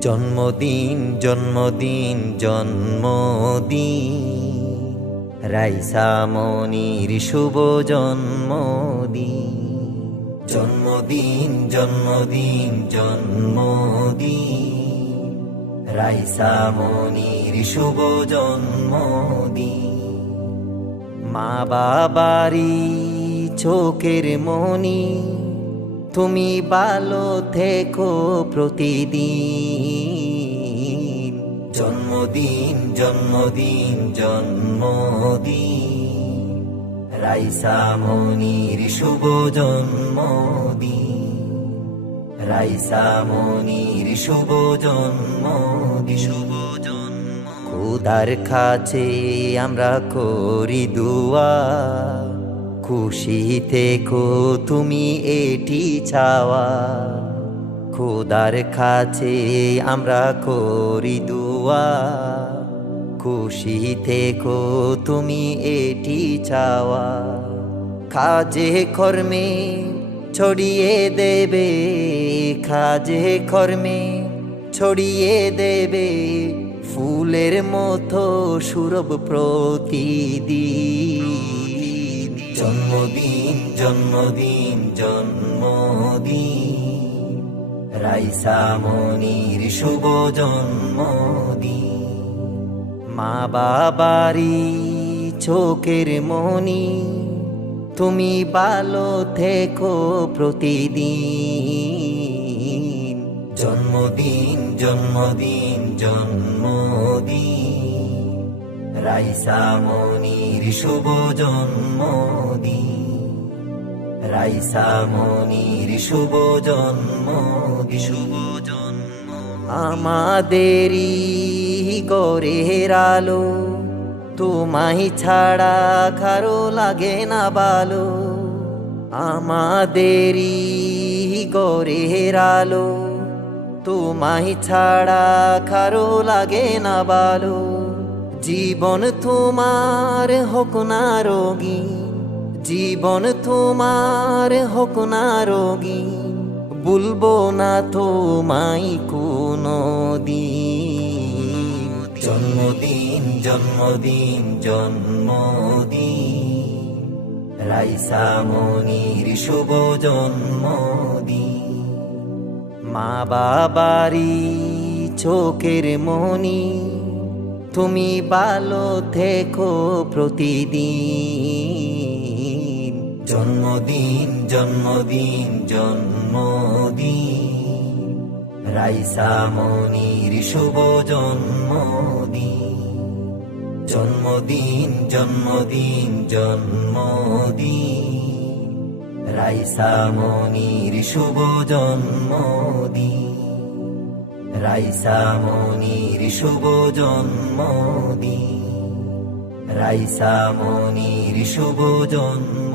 জন্মদিন জন্মদিন জন্মদিন। রাইসা মনির শুভ জন্মদিন। জন্মদিন জন্মদিন জন্মদিন। রাইসা মনির শুভ জন্মদিন। মা বাবারি চোখের মনি। তুমি ভালো থেকো প্রতিদিন। জন্মদিন জন্মদিন জন্মদিন। রাইসা মনির শুভ জন্মদিন। রাইসা মনির শুভ জন্মদিন। শুভ জন্ম খুদার কাছে আমরা করি দুয়া। খুশি থেকো তুমি এটি চাওয়া। খুদার কাছে আমরা করি দুয়া। খুশি থেকো তুমি এটি চাওয়া। কাজে কর্মে ছড়িয়ে দেবে কাজে কর্মে ছড়িয়ে দেবে। ফুলের মতো সুরভ প্রতিদিন। জন্মদিন জন্মদিন জন্মদিন। রাইসা মনির শুভ জন্মদিন। মা বাবারি চোখের মনি, তুমি ভালো থেকো প্রতিদিন। জন্মদিন জন্মদিন জন্মদিন। রাইসা মনির শুভ জন্মদিন। রাইসা মনির শুভ জন্মদিন। শুভ জন্ম আমাদেরই গরের আলো, তোমায় ছাড়া কারও লাগে না বালো। আমাদেরই গরের আলো, তোমায় ছাড়া কারও লাগে না বালো। জীবন তোমার হোক না রোগী, জীবন তোমার হোক না রোগী বলব না তোমায় কোনো দিন জন্মদিন জন্মদিন জন্মদিন, রাইসা মনির শুভ জন্মদিন। মা বাবারি চোখের মনি তুমি ভালো থেকো প্রতিদিন। জন্মদিন জন্মদিন জন্মদিন। রাইসা মনির শুভ জন্মদিন। জন্মদিন জন্মদিন জন্মদিন। রাইসা মনির শুভ জন্মদিন। রাইসা মনির শুভ জন্মদিন। রাইসা মনির শুভ জন্ম